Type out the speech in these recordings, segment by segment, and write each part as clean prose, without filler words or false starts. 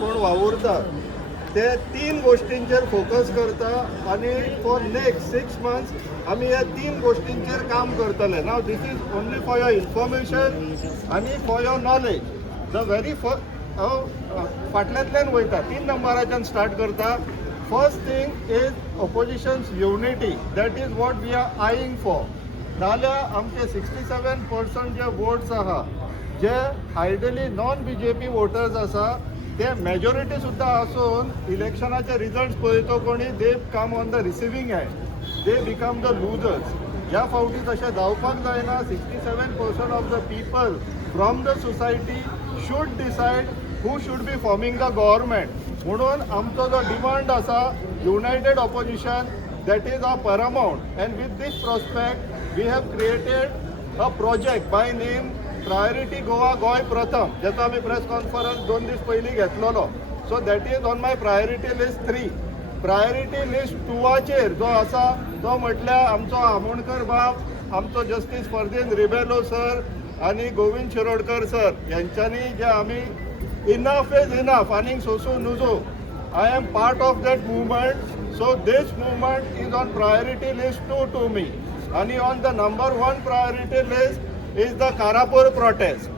कोण वावुरतात ते 3 गोष्टींचेर फोकस करता आणि फॉर नेक्स्ट 6 मंथ्स आमी ह्या 3 गोष्टींचेर काम करतले. नाव this is only for your information आणि for your knowledge. The very फाटल्यांतल्यान वयता 3 नंबराच्यान स्टार्ट करता. First thing is opposition's unity. That is what we are eyeing for. नाल्यार आमचे 67% जे वोट्स आहा जे आयडियली नॉन BJP वोटर्स आसा ते मेजॉरिटी सुद्धा आसून इलेक्शनाचे रिजल्ट्स पळयतो कोणी they come on the receiving end. They become the losers. ह्या फावटी तशें जावपाक जायना. 67% of the people from the society should decide who should be forming the government. म्हणून आमचो जो डिमांड आसा united opposition that is our paramount. And with this prospect we have created a project by name priority Goa गोय प्रथम, ज्याचा आम्ही press conference 2 दीस पयलीं घेतलेलो. So that is on my priority list 3. Priority list 2चेर जो आसा तो म्हटल्यार आमचो आमोणकर बाब, आमचो जस्टीस फर्देन रिबेलो सर आनी गोविंद शिरोडकर सर यांच्यांनी जे आमी इनफ इज इनफ आनीक सोसू नजो. I am part of that movement. So this movement is on priority list 2 to me. आनी on the number 1 priority list is the Karapur protest.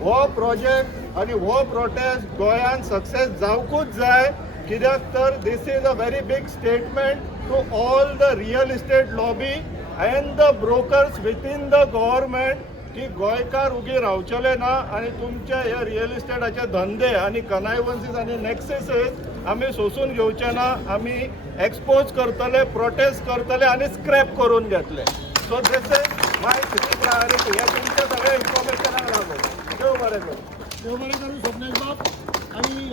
हो प्रोजेक्ट आणि हो प्रोटेस्ट गोंयान सक्सेस जावकूच जाय. कित्याक तर this is a very big statement to all the real estate lobby and the brokers within the government की गोंयकार उगी रावचले ना आनी तुमचे हे रियल इस्टेटाचे धंदे आनी कनायवन्सीस आनी नॅक्सेसीस आमी सोसून घेवचे ना. आमी एक्सपोज करतले, प्रोटेस्ट करतले आनी स्क्रॅप करून घेतले. So this is my 3 priority. हे तुमच्या सगळ्या इन्फॉर्मेशनाक लागून. देव बरें करूं. देव बरें करूं स्वप्नेश बाब. आणि